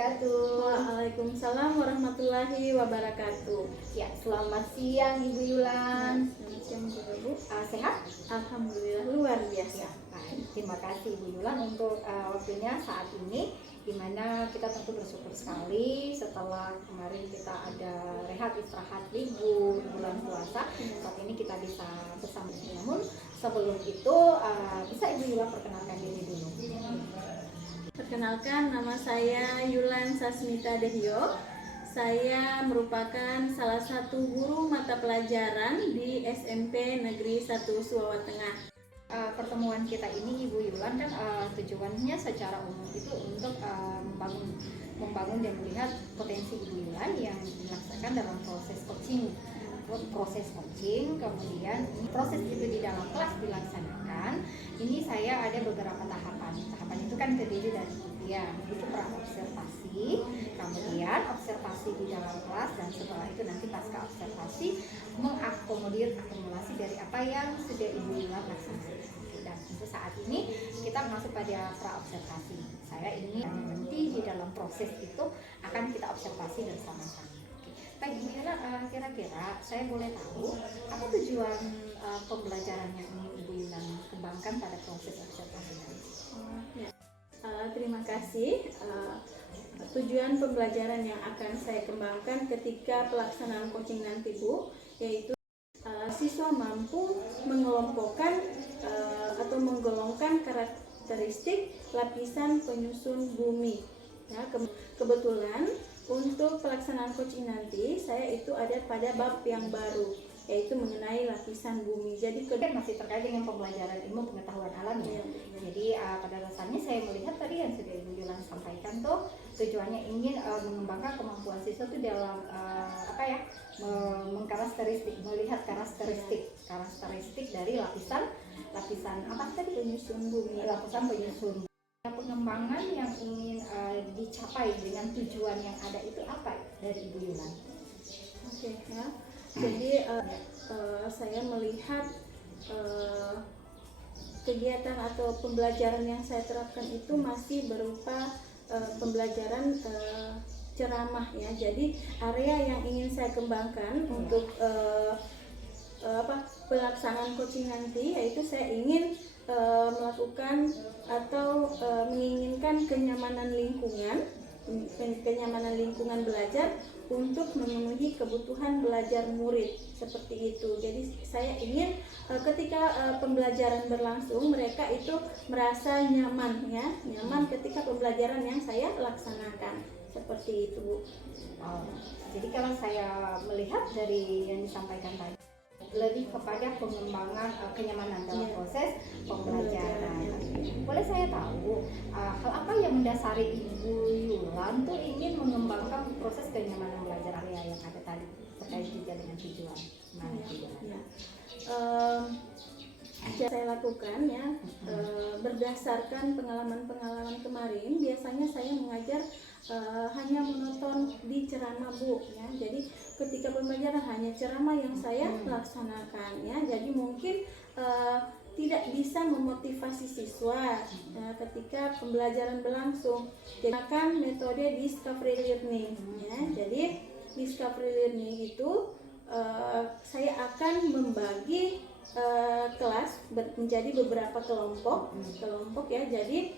wabarakatuh. Waalaikumsalam warahmatullahi wabarakatuh. Ya, selamat siang Ibu Yulan. Selamat siang juga Bu. Sehat? Alhamdulillah luar biasa. Ya, baik. Terima kasih Ibu Yulan untuk waktunya saat ini, dimana kita tentu bersyukur sekali setelah kemarin kita ada rehat istirahat libur bulan puasa. Saat ini kita bisa bersama. Namun sebelum itu bisa Ibu Yulan perkenalkan diri dulu. Perkenalkan, nama saya Yulan Sasmita Dehyo. Saya merupakan salah satu guru mata pelajaran di SMP Negeri 1 Suwawa Tengah. Pertemuan kita ini Ibu Yulan kan tujuannya secara umum itu untuk membangun dan melihat potensi Ibu Yulan yang dilaksanakan dalam proses coaching, kemudian proses itu di dalam kelas dilaksanakan. Ini saya ada beberapa tahapan itu kan terdiri dari itu pra-observasi, kemudian observasi di dalam kelas, dan setelah itu nanti pasca observasi mengakomodir akumulasi dari apa yang sudah Ibu Yulan laksanakan. Dan untuk saat ini kita masuk pada pra-observasi. Saya ini nanti di dalam proses itu akan kita observasi bersama-sama. Baik Ibu Yulan, kira-kira saya boleh tahu apa tujuan pembelajaran yang ingin Ibu Yulan kembangkan pada proses observasi nanti? Terima kasih. Tujuan pembelajaran yang akan saya kembangkan ketika pelaksanaan coaching nanti Bu, yaitu siswa mampu mengelompokkan atau menggolongkan karakteristik lapisan penyusun bumi. Ya, kebetulan untuk pelaksanaan coaching nanti saya itu ada pada bab yang baru, yaitu mengenai lapisan bumi. Jadi masih terkait dengan pembelajaran ilmu pengetahuan alam ya. Jadi pada dasarnya saya melihat tadi yang sudah Ibu Yulan sampaikan tuh tujuannya ingin mengembangkan kemampuan siswa itu dalam melihat karakteristik dari lapisan apa tadi penyusun bumi. Lapisan penyusun. Pengembangan yang ingin dicapai dengan tujuan yang ada itu apa dari Ibu Yulan? Oke ya. Jadi saya melihat kegiatan atau pembelajaran yang saya terapkan itu masih berupa pembelajaran ceramah ya. Jadi area yang ingin saya kembangkan untuk pelaksanaan coaching nanti, yaitu saya ingin melakukan atau menginginkan kenyamanan lingkungan belajar untuk memenuhi kebutuhan belajar murid, seperti itu. Jadi saya ingin ketika pembelajaran berlangsung mereka itu merasa nyaman ketika pembelajaran yang saya laksanakan, seperti itu Bu. Jadi kalau saya melihat dari yang disampaikan tadi, lebih kepada pengembangan kenyamanan dalam proses pembelajaran. Boleh saya tahu hal apa yang mendasari Ibu Yulan tuh ingin mengembangkan proses kenyamanan belajar area yang ada tadi terkait juga dengan tujuan? Saya lakukan ya berdasarkan pengalaman kemarin. Biasanya saya mengajar hanya menonton di ceramah Bu ya. Jadi ketika pembelajaran hanya ceramah yang saya laksanakan ya. Jadi mungkin tidak bisa memotivasi siswa ketika pembelajaran berlangsung. Jadi akan metode discovery learning ya. Jadi discovery learning itu saya akan membagi kelas menjadi beberapa kelompok ya. Jadi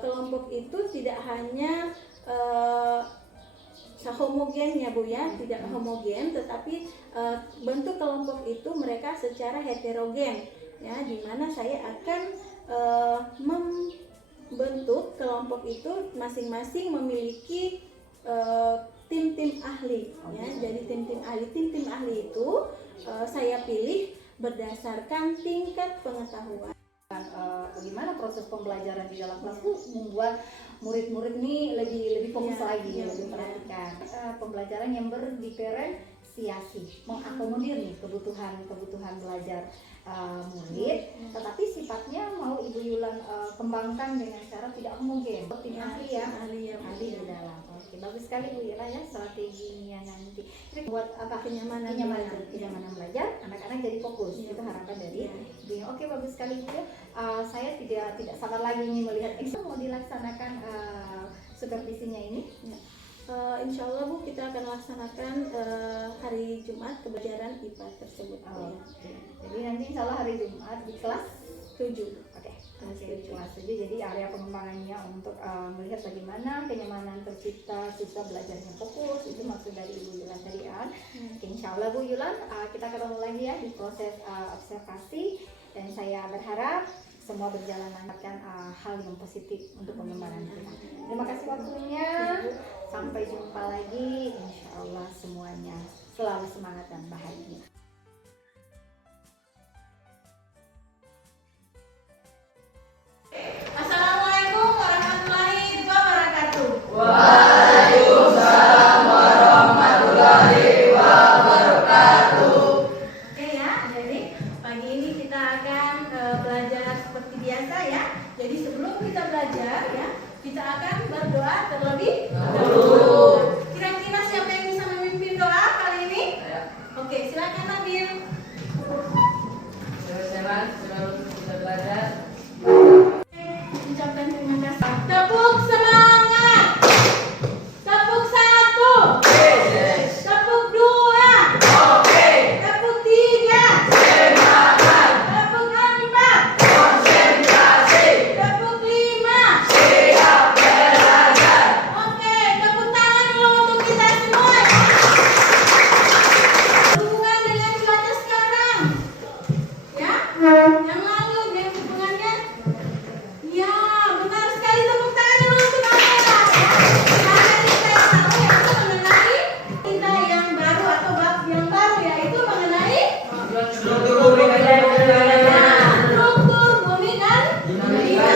kelompok itu tidak hanya homogen ya Bu ya, tidak homogen, tetapi bentuk kelompok itu mereka secara heterogen ya, di mana saya akan membentuk kelompok itu masing-masing memiliki tim-tim ahli ya. Jadi tim-tim ahli itu saya pilih berdasarkan tingkat pengetahuan. Bagaimana proses pembelajaran di dalam kelas itu membuat murid-murid ini lebih fokus lagi, lebih perhatikan pembelajaran yang berdiferensiasi, mengakomodir nih kebutuhan belajar murid, tetapi sifatnya mau Ibu Yulan kembangkan dengan cara tidak homogen, tim ahli di dalam. Oke, bagus sekali Bu Yulan ya strateginya nanti. Ini buat apa? Kenyamanan belajar, anak-anak jadi fokus. Itu harapan dari Ibu. Oke, bagus sekali Bu. Saya tidak sabar lagi nih melihat itu mau dilaksanakan supervisinya ini? Ya. Insya Allah Bu, kita akan laksanakan hari Jumat pembelajaran IPA tersebut. Oke. Jadi nanti insya Allah hari Jumat di kelas 7. Oke, kelas 7. Jadi area pengembangannya untuk melihat bagaimana kenyamanan tercipta siswa belajarnya fokus, itu maksud dari Ibu Yulan tadi kan. Insya Allah Bu Yulan, kita ketemu lagi ya di proses observasi, dan saya berharap semua berjalan lancar, hal yang positif untuk pengembangan kita. Terima kasih waktunya. Sampai jumpa lagi. Insya Allah semuanya selalu semangat dan bahagia. Assalamualaikum warahmatullahi wabarakatuh. Waalaikumsalam warahmatullahi wabarakatuh. Oke ya, jadi pagi ini kita akan belajar seperti biasa ya. Jadi sebelum kita belajar ya, kita akan berdoa terlebih dahulu. Kira-kira siapa yang bisa memimpin doa kali ini? Oke, silakan Nabil. Teman-teman, sebelum kita belajar, Ucapkan terima kasih. Tepuk semangat. Tepuk 1. Tepuk 2. Tepuk 3. Tepuk 4. Tepuk 5. Oke, tepuk tangan dulu untuk kita semua. Hubungan dengan cuaca sekarang. Ya, yang lalu dengan hubungannya. Ya, benar sekali, tepuk tangan dulu untuk Amela. Karena kita tahu yaitu mengenai kita yang baru atau bab yang baru, yaitu mengenai struktur bumi dan dinamika.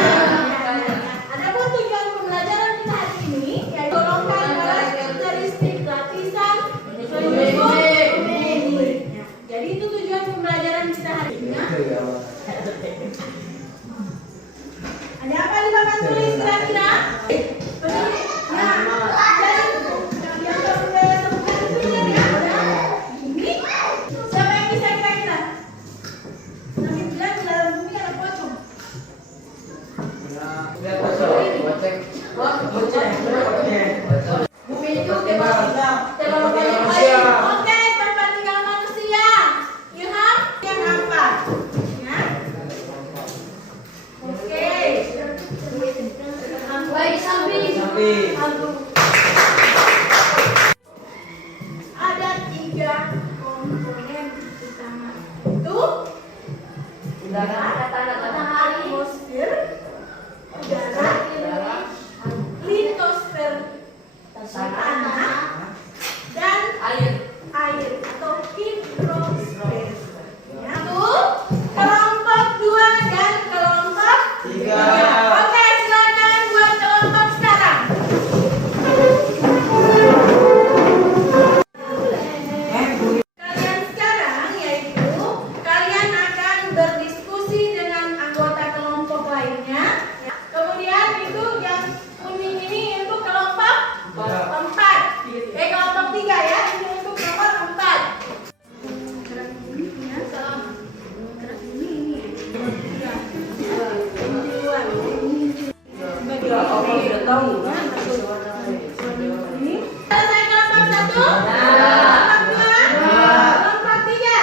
Adapun tujuan pembelajaran kita hari ini yaitu golongkan karakteristik lapisan penyusun bumi. Jadi itu tujuan pembelajaran kita hari ini. Ada apa di papan tulis kira-kira? Nah, jadi yang sudah temukan itu ya. Ini siapa yang bisa kira-kira? Nabi bilang di dalam bumi ada pocong. lihat boceng. Bumi itu terbang manusia. Oke, tempat tinggal manusia. Ilham yang apa? Ya. Oke. Baik, samping. Ada 3 komponen utama. Itu udara, atmosfer, udara, litosfer, tanah, dan air atau hidrosfer. Satu, kelompok 2 dan kelompok 3. Oke, silakan buat kelompok sekarang. Kalian sekarang yaitu kalian akan berdiskusi dengan anggota kelompok lainnya. Kemudian itu yang kuning ini untuk kelompok 4. Kelompok 3 ya, ini untuk nomor 4. Gerak ini ya, gerak ini ya. Ini luar. Allah sudah tahu. Ini selesai kelompok 1? Kelompok 2? Kelompok 3?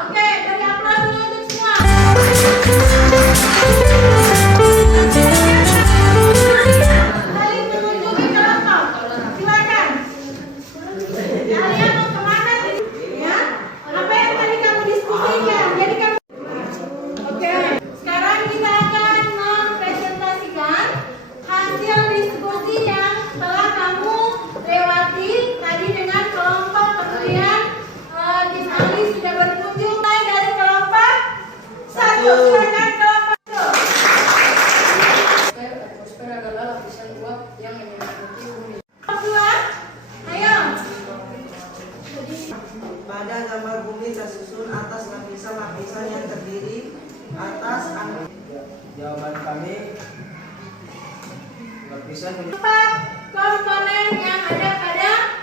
Oke, beri aplaus dulu untuk semua. Saling mengunjungi kelompok. Silakan. Kalian mau kemana? Ya? Apa yang tadi kamu diskusikan? Jadi kamu. Oke. Sekarang kita akan mempresentasikan hasil diskusi yang telah kamu lewati tadi dengan kelompok, kemudian tim ahli sudah berkunjung mulai dari kelompok 1. Silakan kelompok 1. Atmosfer adalah lapisan uap yang menyelimuti bumi. Kelompok 2. Ayo. Pada gambar bumi tersusun atas lapisan-lapisan yang terdiri atas angin. Jawaban kami lapisan 4 komponen yang ada pada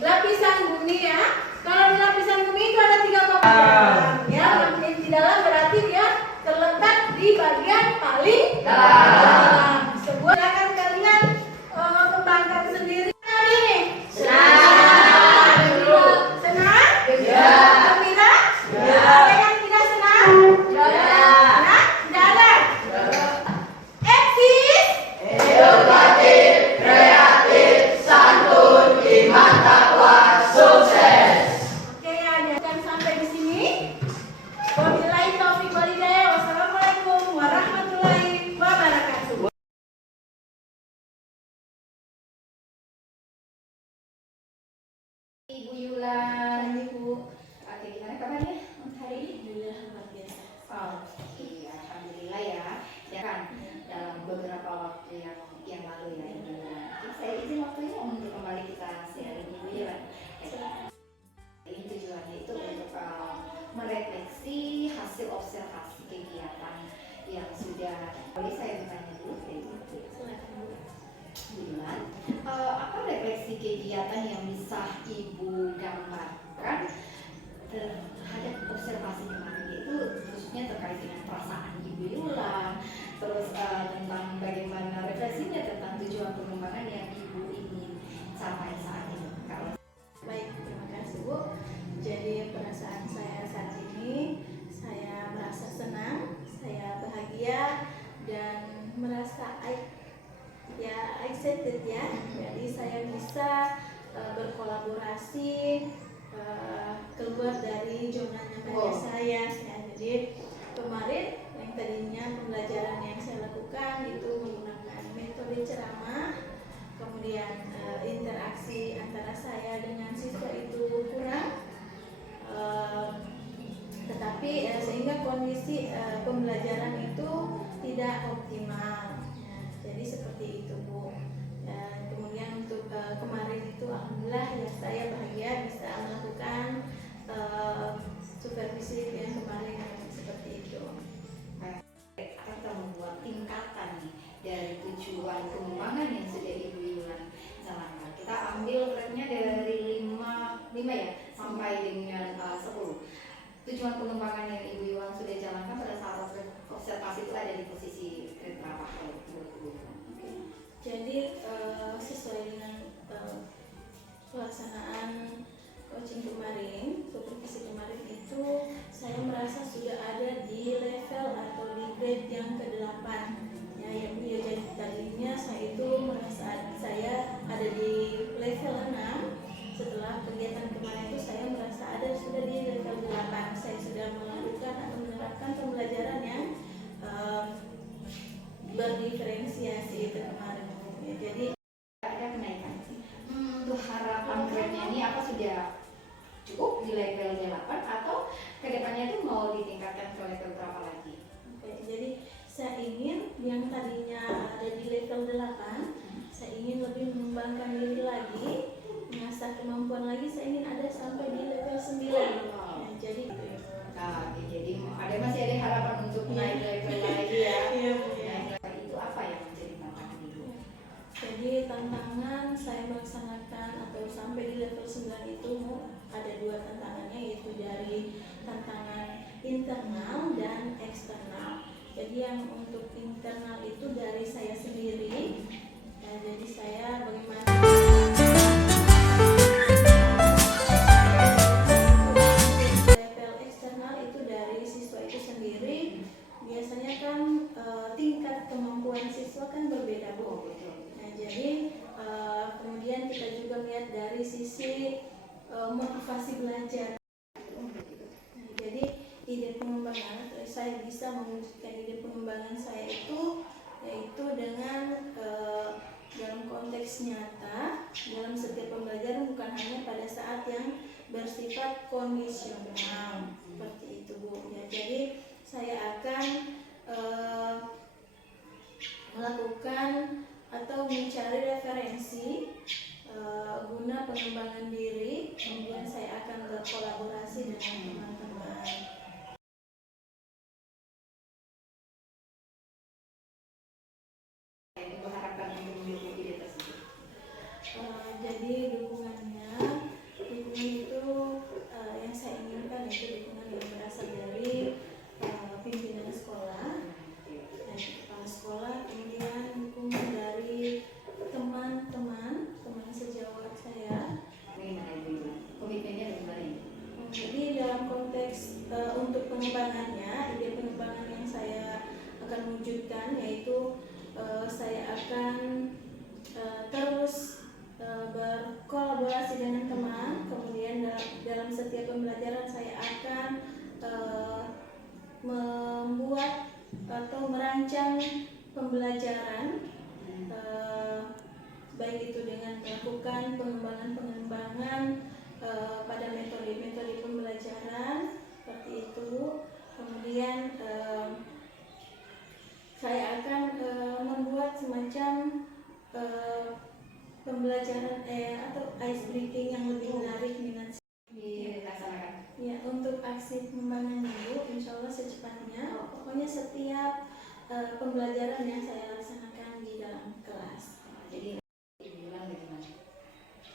lapisan bumi ya. Kalau di lapisan bumi itu ada 3 komponen. Ya, yang di dalam berarti dia terletak di bagian paling dalam. Silakan kalian Ibu Yulan. Pagi Bu. Oke, gimana kabarnya untuk hari ini? Alhamdulillah luar biasa. Oke, alhamdulillah ya. Ya kan, dalam beberapa waktu yang lalu ya Ibu Yulan. Oke, saya izin waktunya untuk kembali kita sharing Ibu Yulan. Ini tujuannya itu untuk merefleksi hasil observasi kegiatan yang sudah. Boleh saya bertanya dulu? Silakan Bu. Bulan, apa refleksi kegiatan yang bisa Ibu gambarkan terhadap observasi kemarin, yaitu khususnya terkait dengan perasaan Ibu Yulan, terus tentang bagaimana refleksinya tentang tujuan pengembangan yang Ibu ingin capai saat ini. Kalau Baik, terima kasih Bu. Jadi perasaan saya saat ini, saya merasa senang, saya bahagia dan merasa excited ya. Jadi saya bisa berkolaborasi keluar dari zona nyamannya saya. Jadi kemarin yang tadinya pembelajaran yang saya lakukan itu menggunakan metode ceramah, kemudian interaksi antara saya dengan siswa itu kurang, tetapi sehingga kondisi pembelajaran itu tidak optimal. Jadi seperti itu Bu. Dan kemudian untuk kemarin itu alhamdulillah ya saya bahagia bisa melakukan supervisi yang kemarin seperti itu. kita membuat tingkatan nih dari tujuan pengembangan yang sudah Ibu Yulan jalankan. Kita ambil rate-nya dari 5 ya sampai dengan 10. Tujuan pengembangan yang Ibu Yulan sudah jalankan pada saat observasi itu ada di posisi rate berapa? Jadi sesuai dengan pelaksanaan coaching kemarin, supervisi kemarin itu saya merasa sudah ada di level atau di grade yang ke-8 ya, yang jadi tadinya saya itu merasa saya ada di level 6. Setelah kegiatan kemarin itu saya merasa ada sudah di level 8. Saya sudah melakukan atau menerapkan pembelajaran yang berdiferensiasi itu kemarin ya. Jadi ada kenaikan. Untuk harapan grade-nya ini apa sudah cukup di level 8 atau kedepannya itu mau ditingkatkan ke level berapa lagi? oke, jadi saya ingin yang tadinya ada di level 8, saya ingin lebih mengembangkan diri lagi, mengasah kemampuan lagi, saya ingin ada sampai di level 9 ya, jadi Jadi masih ada harapan untuk naik level lagi ya. iya Bu ya. Naik level itu apa yang menjadi tantangan itu? Jadi tantangan saya melaksanakan atau sampai di level 9 itu ada 2 tantangannya, yaitu dari tantangan internal dan eksternal. Jadi yang untuk internal itu dari saya sendiri ya, jadi saya bagaimana level eksternal itu dari siswa itu sendiri. Biasanya kan tingkat kemampuan siswa kan berbeda Bu. Nah, jadi kemudian kita juga melihat dari sisi motivasi belajar. Nah, jadi ide pengembangan saya bisa mewujudkan ide pengembangan saya itu yaitu dengan dalam konteks nyata dalam setiap pembelajaran, bukan hanya pada saat yang bersifat kondisional seperti itu Bu. Ya, jadi saya akan melakukan atau mencari referensi guna pengembangan diri, kemudian saya akan berkolaborasi dengan teman-teman. Yang Ibu harapkan untuk mendukung ide tersebut? Jadi dukungan itu yang saya inginkan itu dukungan yang berasal dari pimpinan sekolah, dan kepala sekolah, kemudian dukungan dari teman sejawat saya. Komitmennya bagaimana ini? Jadi dalam konteks untuk pengembangannya, ide pengembangan yang saya akan wujudkan yaitu saya akan terus berkolaborasi dengan teman, kemudian dalam setiap pembelajaran saya akan membuat atau merancang pembelajaran, baik itu dengan melakukan pengembangan pembelajaran atau ice breaking yang lebih menarik minat dilaksanakan. ya untuk aksi pengembangan ibu, insya Allah secepatnya. Pokoknya setiap pembelajaran yang saya laksanakan di dalam kelas. Jadi dibilang bagaimana?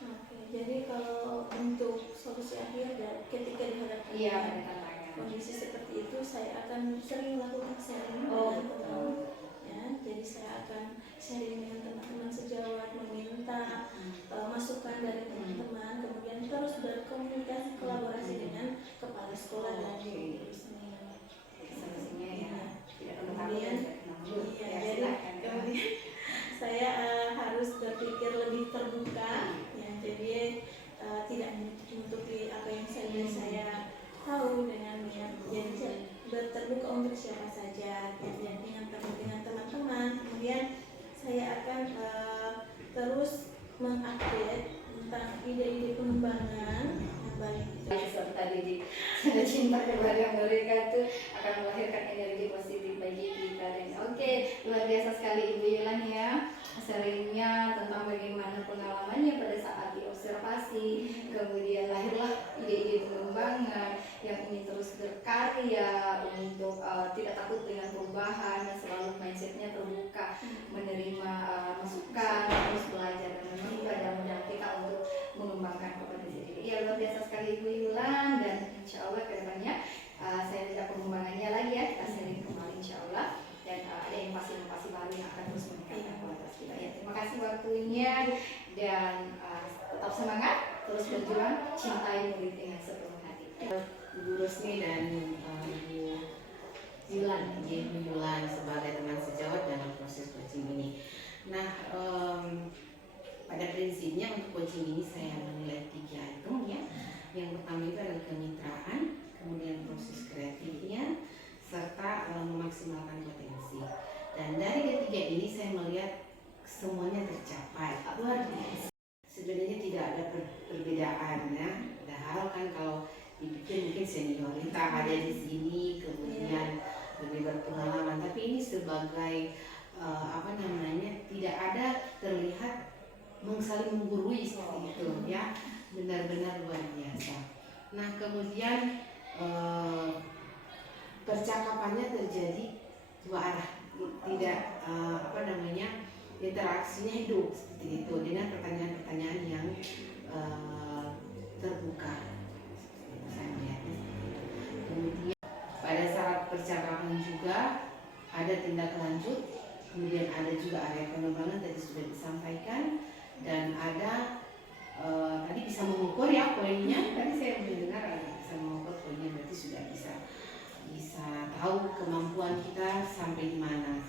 Oke, jadi kalau untuk solusi akhir dan ketika dihadapkan Iya, dengan ada tantangan. kondisi seperti itu, saya akan sering melakukan sharing Oh, dengan teman. Ya, jadi saya akan sharing dengan teman-teman sejawat, meminta masukan dari teman-teman, kemudian terus berkomunikasi kolaborasi dengan kepala sekolah dan guru sendiri. Solusinya ya, tidak perlu takut, Kemudian, tidak kenal. iya, Ya, jadi silakan. kemudian saya harus berpikir lebih terbuka, ya, jadi tidak menutupi apa yang saya tahu dengan jadi berterbuka untuk siapa saja, dan dengan teman-teman. Kemudian saya akan terus mengupdate tentang ide-ide pengembangan yang baik itu. Seperti tadi di Canda Cinta Keluarga Mereka itu akan melahirkan energi positif bagi kita. Dan oke, luar biasa sekali Ibu Yulan ya, sharingnya tentang bagaimana pengalamannya pada saat diobservasi, kemudian lahirlah ide-ide pengembangan yang ingin terus berkarya untuk tidak takut dengan perubahan dan selalu mindsetnya terbuka menerima masukan, terus belajar dan mencoba dan modal kita untuk mengembangkan kompetensi diri. Ya, luar biasa sekali Ibu Yulan, dan insya Allah kedepannya saya tidak pengembangannya lagi ya, kita sharing kembali insya Allah, dan ada inovasi-inovasi baru yang akan terus meningkatkan kualitas kita ya. Terima kasih waktunya, dan tetap semangat, terus berjuang, cintai murid dengan sepenuh hati. Ibu Rusmi dan Ibu Yulan sebagai teman sejawat dalam proses coaching ini. Nah, pada prinsipnya untuk coaching ini saya menilai 3 item ya. Yang pertama itu adalah kemitraan, kemudian proses kreatifnya, serta memaksimalkan potensi. Dan dari ketiga ini saya melihat semuanya tercapai. Luar biasa. Sebenarnya tidak ada perbedaan ya. Padahal kan kalau dipikir mungkin senioritas ada di sini, kemudian lebih berpengalaman. Tapi ini sebagai tidak ada terlihat saling menggurui seperti itu ya, benar-benar luar biasa. Nah kemudian percakapannya terjadi 2 arah, tidak interaksinya hidup seperti itu dengan pertanyaan-pertanyaan yang terbuka. Saya melihatnya. Kemudian pada saat percakapan juga ada tindak lanjut, kemudian ada juga area pengembangan tadi sudah disampaikan, dan ada tadi bisa mengukur ya poinnya. Tadi saya mendengar bisa mengukur poinnya, berarti sudah bisa tahu kemampuan kita sampai di mana.